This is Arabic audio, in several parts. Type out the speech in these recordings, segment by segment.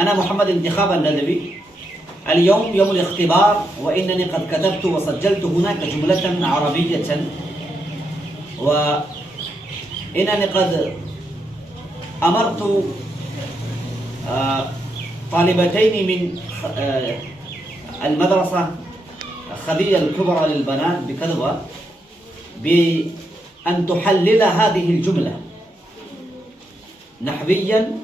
أنا محمد انتخاب الندبي. اليوم يوم الاختبار، وإنني قد كتبت وسجلت هناك جملة عربية، وإنني قد أمرت طالبتين من المدرسة خديجة الكبرى للبنات بكذا بأن تحلل هذه الجملة نحويا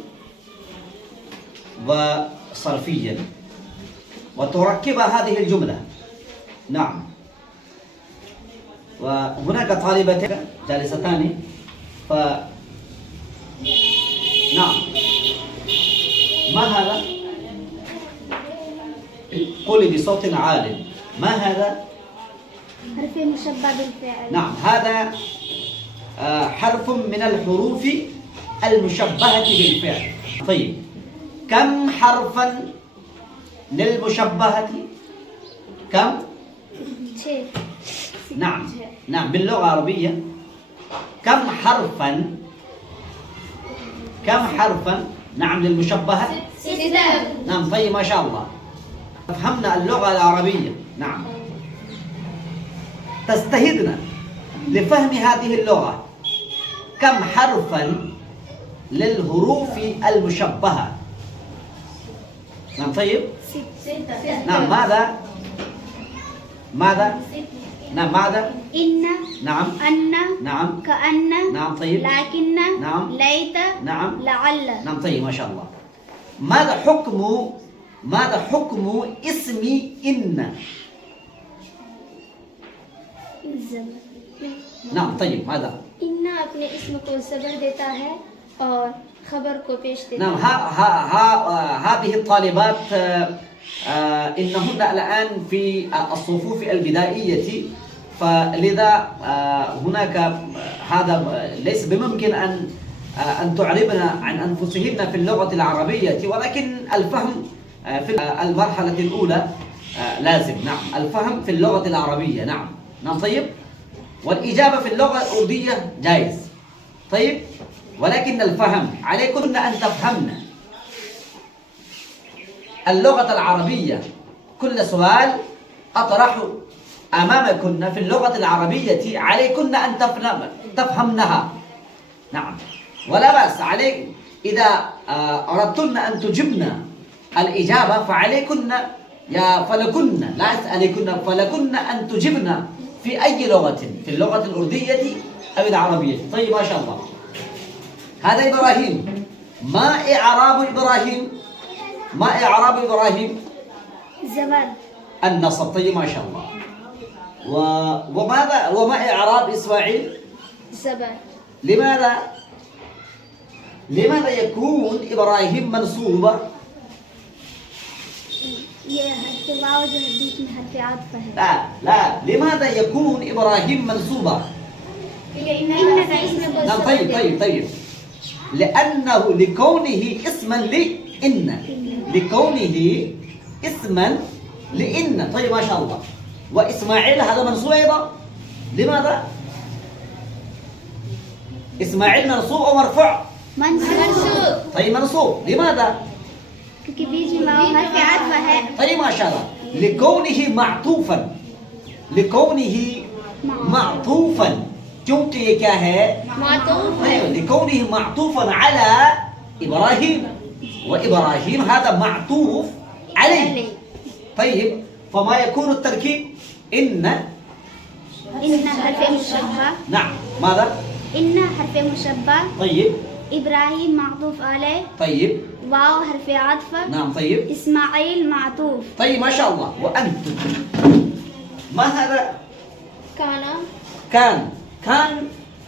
وصرفيا وتركب هذه الجملة. نعم. وهناك طالبتان جالستان نعم. ما هذا؟ قولي بصوت عال. ما هذا؟ حرف مشبه بالفعل. نعم، هذا حرف من الحروف المشبهة بالفعل. طيب، كم حرفا للمشبهة؟ كم؟ نعم نعم، باللغة العربية كم حرفا؟ كم حرفا نعم للمشبهة؟ 6. نعم. طيب، ما شاء الله، فهمنا اللغة العربية. نعم. تستهدنا لفهم هذه اللغة كم حرفا للحروف المشبهة؟ نعم. طيب. 6. نعم. ماذا؟ نعم. ماذا؟ إن. نعم. أن. نعم. كأن. نعم. طيب. لكن. نعم. ليت. نعم. لعل. نعم. طيب، ما شاء الله. ماذا حكم اسم إن؟ نعم. طيب، ماذا؟ إن अपने اسم को ज़बर देता है और खबर को पेश देता نعم. है. هذه الطالبات إنهن الآن في الصفوف البدائية، فلذا هناك هذا ليس بممكن أن تعربن عن أنفسهن في اللغة العربية، ولكن الفهم في المرحلة الأولى لازم. نعم، الفهم في اللغة العربية. نعم. نعم. طيب، والإجابة في اللغة الأردية جائز. طيب، ولكن الفهم عليكن أن تفهمن اللغة العربية. كل سؤال أطرح أمامكن في اللغة العربية عليكن أن تفهمنها. نعم، ولا بأس عليك إذا أردتن أن تجبن الإجابة فعليكن فلكن، لا أسألكن، فلكن أن تجبن في أي لغة، في اللغة الأردية أو العربية. طيب، ما شاء الله. هذا إبراهيم. ما إعراب إبراهيم؟ ما إعراب إبراهيم؟ زوال. النصب. طيب، ما شاء الله. وما إعراب إسماعيل؟ زبر. لماذا يكون إبراهيم منصوبا؟ ये हर्फ वाव जो है बीच में हर्फ आतफ है. لا، لماذا يكون إبراهيم منصوبا؟ نعم. طيب. لأنه لكونه اسما لإن. لكونه اسما لإن. طيب، ما شاء الله. وإسماعيل هذا منصوب أيضا. لماذا؟ إسماعيل منصوب أو مرفوع؟ منصوب. طيب، منصوب. لماذا؟ क्योंकि बीच में वाव हर्फ आतफ है. طيب، ما شاء الله. لكونه معطوفا. لكونه معطوفا. क्योंकि ये क्या है؟ معطوف. لكونه معطوفا على إبراهيم، وإبراهيم هذا معطوف عليه. طيب، فما يكون التركيب؟ إن حرف مشبه. نعم. ماذا؟ إن حرف مشبه. طيب. إبراهيم معطوف عليه. طيب. واو حرف عطف. نعم. طيب. إسماعيل معطوف. طيب، ما شاء الله. وأنتم ما هذا؟ كان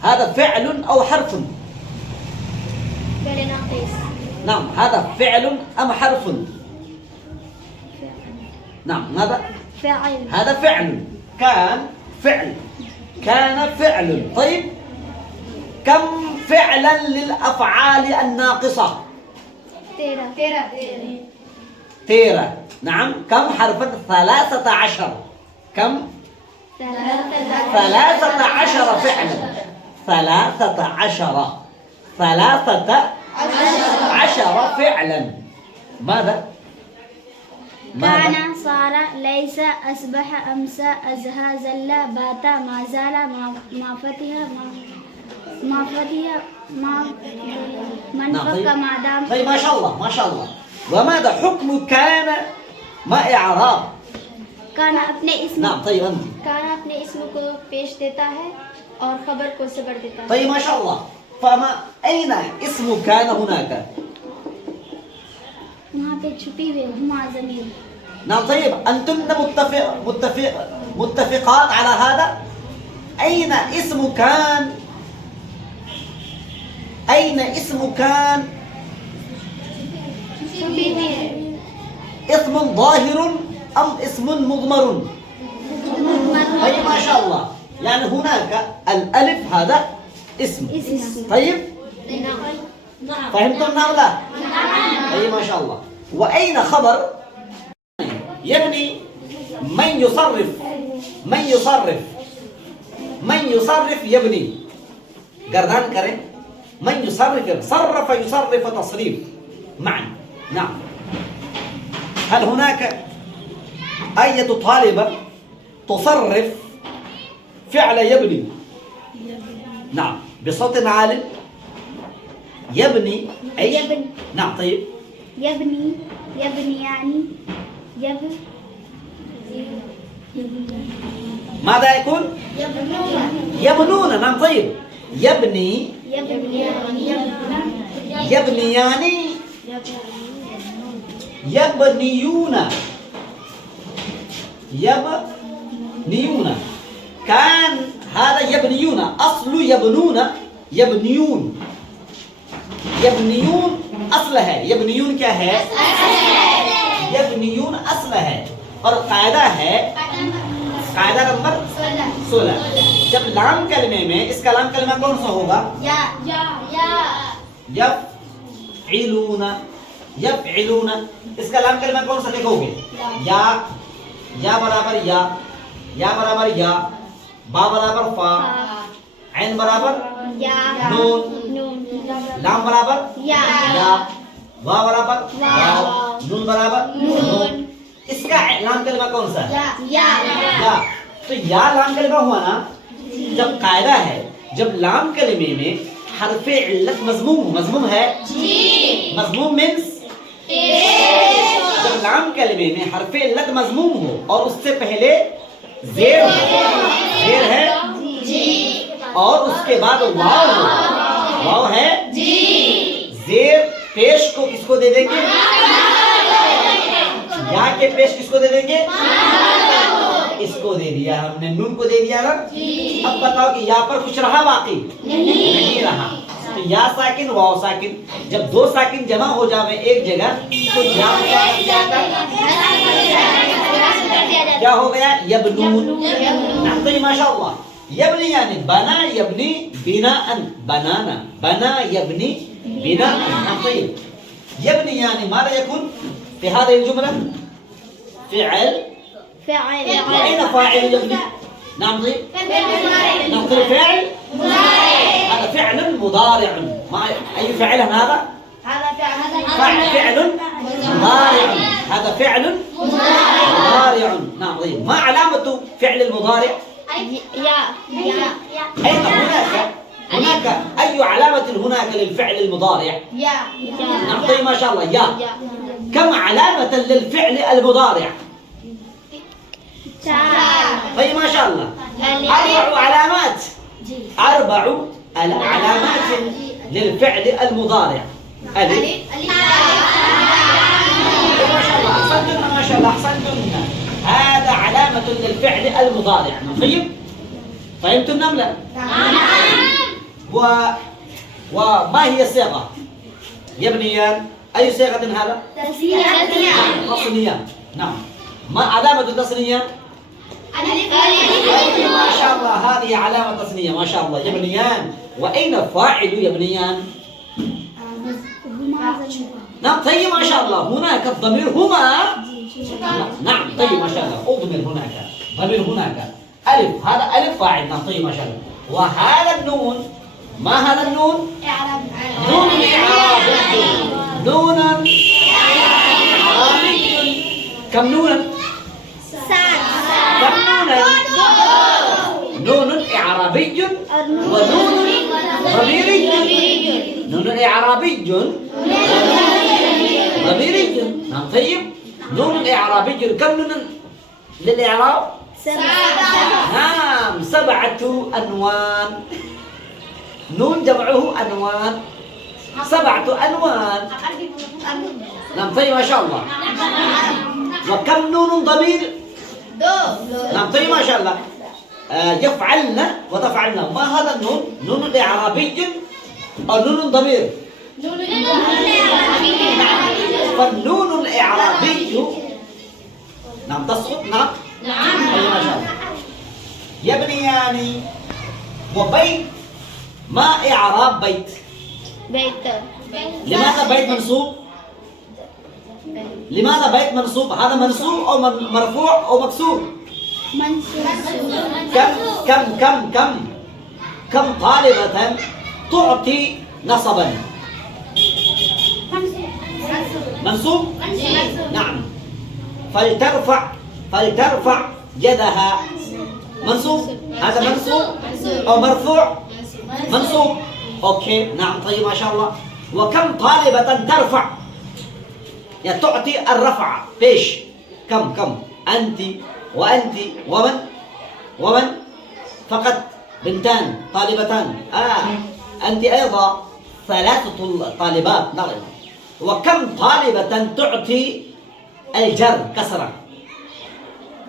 هذا فعل أو حرف؟ فعل ناقص. نعم، هذا فعل أم حرف؟ نعم. ماذا؟ فاعل. هذا فعل. كان فعل. طيب، كم فعلا للأفعال الناقصة؟ 13. نعم. كم حرفا؟ 13. كم؟ 13 فعلا. 13 فعلا. ماذا؟ كان صار ليس أصبح أمسى أزهى زل بات ما زال ما فتح ما فتح ما منفك ما دام. طيب ما شاء الله ما شاء الله. وماذا حكم كان ما إعراب؟ كان अपने इसम نعم طيب أنت. كان अपने इसम को पेश देता है और खबर को सबर देता है. طيب ما شاء الله. فما أين اسم كان هناك؟ वहाँ पे छुपी हुई हुमा ज़मीर. نعم طيب أنتم متفقات على هذا؟ أين اسم كان؟ أين اسم كان؟ छुपी हुई है. اسم ظاهر أم اسم مضمر؟ طيب ما شاء الله. يعني هناك الألف هذا اسم. طيب فهمتم أم لا؟ طيب ما شاء الله. وأين خبر؟ يبني من يصرف يبني. गर्दान करें. من يصرف يصرف تصريف معا. نعم. هل هناك أية طالبة تصرف فعل يبني؟ نعم بصوت عال. يبني أي؟ يبني. نعم طيب. يبني يعني ماذا يكون؟ يبنون. نعم طيب. يبني يبنيان يبنيون كان هذا يبنيون. أصل يبنون أصل है. يبنيون क्या है? يبنيون أصل है. और कायदा है कायदा नंबर 16. जब लाम कलमे में इसका लाम कलमा कौन सा होगा? यफ़इलून. इसका लाम कलमा कौन सा लिखोगे? या बराबर या बराबर या, बा बराबर फा, ऐन बराबर नून, लाम बराबर या, वा बराबर वाव, नून बराबर नून. इसका लाम कलमा कौन सा है? या. तो या लाम कलमा हुआ ना. जब कायदा है जब लाम कलमे में हरफे इल्लत मज़मूम है. मज़मूम मीन्स जब लाम कलमे में हरफे इल्लत मज़मूम हो और उससे पहले ज़ेर है और उसके बाद वाव हो. वाव है. ज़ेर पेश को किसको दे देंगे? या के पेश किसको दे देंगे? इसको दे दिया हमने. नून को दे दिया ना. अब बताओ कि यहाँ पर कुछ रहा बाकी? नहीं रहा. तो या साकिन वाव साकिन. जब दो साकिन जमा हो जावे एक जगह तो या क्या हो गया? यबनून. तो ये माशाअल्लाह. यबनी यानी बना यबनी बिनाअन. बनाना. बना यबनी बिनाअन. طيب يبني يعني ماذا يكون في هذه الجملة؟ فعل. وأين فاعل يبني؟ نعم طيب. نعم طيب فعل هذا فعل مضارع. ما أي فعل هذا؟ فعل مضارع. هذا فعل مضارع. نعم طيب. ما علامة فعل المضارع؟ أين هناك أي علامة هناك للفعل المضارع؟ نعم طيب ما شاء الله. يا. كم علامة للفعل المضارع؟ طيب ما شاء الله. 4 علامات. 4 علامات للفعل المضارع. ألف. ما شاء الله أحسنتن. ما شاء الله أحسنتن. هذا علامة للفعل المضارع. طيب فهمتم أم لا؟ وما هي الصيغة؟ يبنيان. أي صيغة هذا؟ تصنية. نعم. ما علامة التصنية؟ ما شاء الله هذه علامة تصنية. ما شاء الله. يبنيان. وأين فاعل يبنيان؟ نعم طيب ما شاء الله. هناك الضمير هما. نعم طيب ما شاء الله. أضمر هناك ضمير هناك. ألف. هذا ألف فاعل. نعم طيب ما شاء الله. وهذا النون. ما هذا النون؟ نون إعراب. نون كم نونا؟ كم نونا؟ نون إعرابي ونون ضميري. نون إعرابي ضميري. نعم طيب. نون إعرابي كم نون للإعراب؟ نعم 7 أنوان. نون جمعه أنوان، 7 أنوان. نعم طيب ما شاء الله. وكم نون ضمير؟ نعم طيب ما شاء الله. يفعلن وتفعلن. ما هذا النون؟ نون إعرابي أو نون ضمير؟ فالنون الإعرابي نعم تسقط. نعم طيب ما شاء الله. يبنيان وبيت. ما إعراب بيت؟ لماذا بيت منصوب؟ لماذا بيت منصوب؟ هذا منصوب أو مرفوع أو مكسور؟ كم طالبة تعطي نصبا؟ منصوب؟ نعم. فلترفع يدها. منصوب. هذا منصوب أو مرفوع؟ منصوب. أوكي نعم طيب ما شاء الله. وكم طالبة ترفع؟ يعني تعطي الرفع بيش. كم أنت وأنت ومن فقط بنتان طالبتان. أنت أيضا 3 طالبات. نعم. وكم طالبة تعطي الجر كسرة؟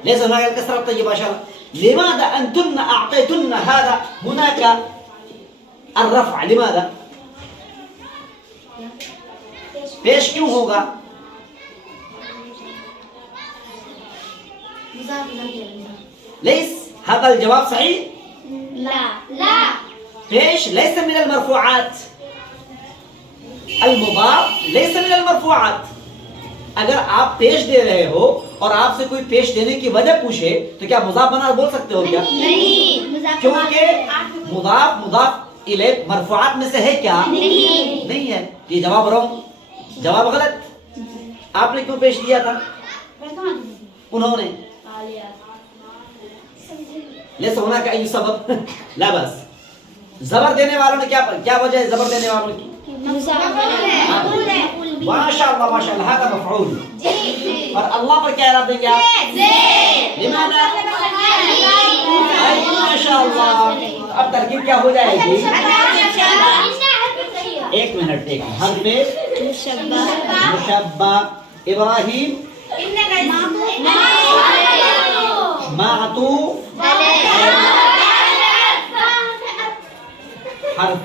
ليس هناك الكسرة. طيب ما شاء الله. لماذا أنتن أعطيتن هذا هناك الرفع؟ لماذا؟ पेश क्यों होगा? ليس هذا الجواب صحيح؟ لا पेश ليس من المرفوعات. المضاف ليس من المرفوعات. अगर आप पेश दे रहे हो और आपसे कोई पेश देने की वजह पूछे तो क्या मुजाफ बना बोल सकते हो क्या? नहीं। क्योंकि मुजाफ इले मरफुआत में से है क्या? नहीं है। ये जवाब रॉन्ग, जवाब गलत। आपने क्यों पेश किया था? उन्होंने। ले सोना का ये सबब ला बस। जबर देने वालों ने क्या वजह है जबर देने वालों की? माशाअल्लाह माशाअल्लाह هذا مفعول. और अल्लाह पर क्या इरादा देंगे आप? लिमादा? माशाअल्लाह। अब तरकीब क्या हो जाएगी? एक मिनट हरफे मुशब्बा इब्राहिम मातूफ हर्फ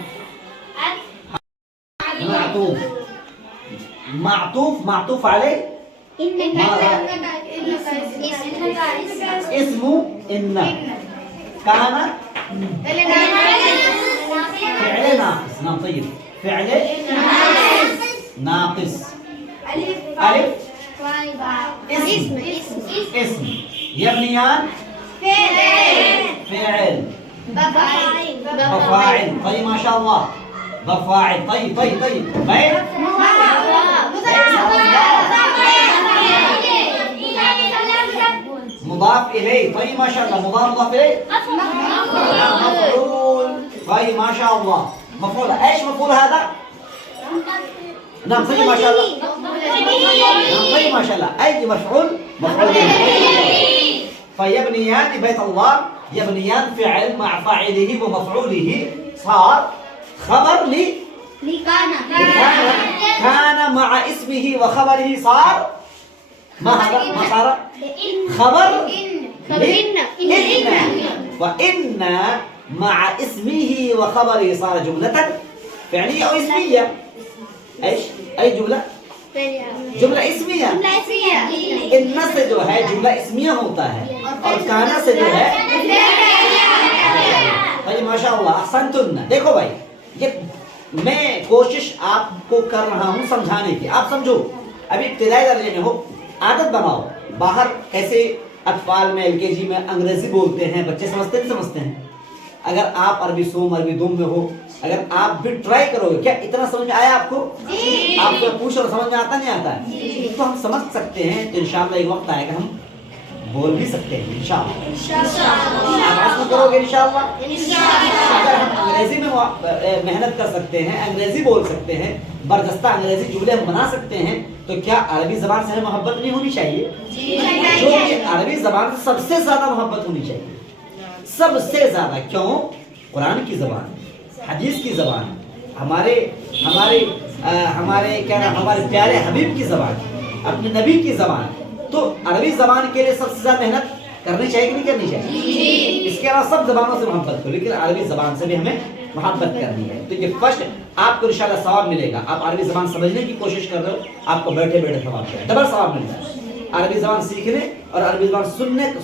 معطوف عليه اسمه إن كان فعل ناقص. نعم طيب فعل ناقص ألف اسم يبنيان فعل بفاعل. طيب ما شاء الله بفاعل. طيب بين مضاف إليه. طيب ما شاء الله مضاف إليه مفعول. طيب ما شاء الله مفعول. ايش مفعول هذا؟ نعم طيب ما شاء الله. نعم طيب ما شاء الله. اي مفعول فيبنيان بيت الله يبنيان فعل مع فاعله ومفعوله صار خبر كان مع اسمه وخبره صار ما صار خبر إن وإن مع اسمه وخبره صار جملة فعلية أو اسمية. ايش أي جملة؟ جملة اسمية. إن से जो है जुमला इसमिया होता है और काना से जो है भाई माशाअल्लाह अहसनतुन। देखो भाई ये मैं कोशिश आपको कर रहा हूँ समझाने की। आप समझो अभी इब्तिदाई दर्जे में हो आदत बनाओ। बाहर कैसे अतफाल में एलकेजी में अंग्रेजी बोलते हैं बच्चे समझते नहीं समझते हैं। अगर आप अरबी सोम अरबी दुम में हो अगर आप भी ट्राई करोगे क्या इतना समझ में आया आपको? آپ سے پوچھ اور سمجھ میں آتا نہیں آتا ہے تو ہم سمجھ سکتے ہیں. تو انشاءاللہ ایک وقت آئے گا ہم بول بھی سکتے ہیں انشاءاللہ. آواز میں کرو گے انشاءاللہ. اگر ہم انگریزی میں محنت کر سکتے ہیں, انگریزی بول سکتے ہیں, برجستہ انگریزی جملے ہم بنا سکتے ہیں, تو کیا عربی زبان سے ہمیں محبت نہیں ہونی چاہیے؟ جو کہ عربی زبان سے سب سے زیادہ محبت ہونی چاہیے, سب سے زیادہ. کیوں؟ قرآن کی زبان, حدیث کی زبان, ہمارے کیا نام, ہمارے پیارے حبیب کی زبان, اپنے نبی کی زبان. تو عربی زبان کے لیے سب سے زیادہ محنت کرنی چاہیے کہ نہیں کرنی چاہیے؟ اس کے علاوہ سب زبانوں سے محبت کرو, لیکن عربی زبان سے بھی ہمیں محبت کرنی ہے. تو یہ فرسٹ آپ کو انشاءاللہ ثواب ملے گا. آپ عربی زبان سمجھنے کی کوشش کر رہے ہو, آپ کو بیٹھے بیٹھے ثواب ملے گا, ڈبل ثواب ملتا ہے عربی زبان سیکھنے اور عربی زبان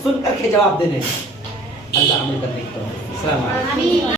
سن کر کے جواب دینے. اللہ عمل کرنے کی توفیق. السلام علیکم.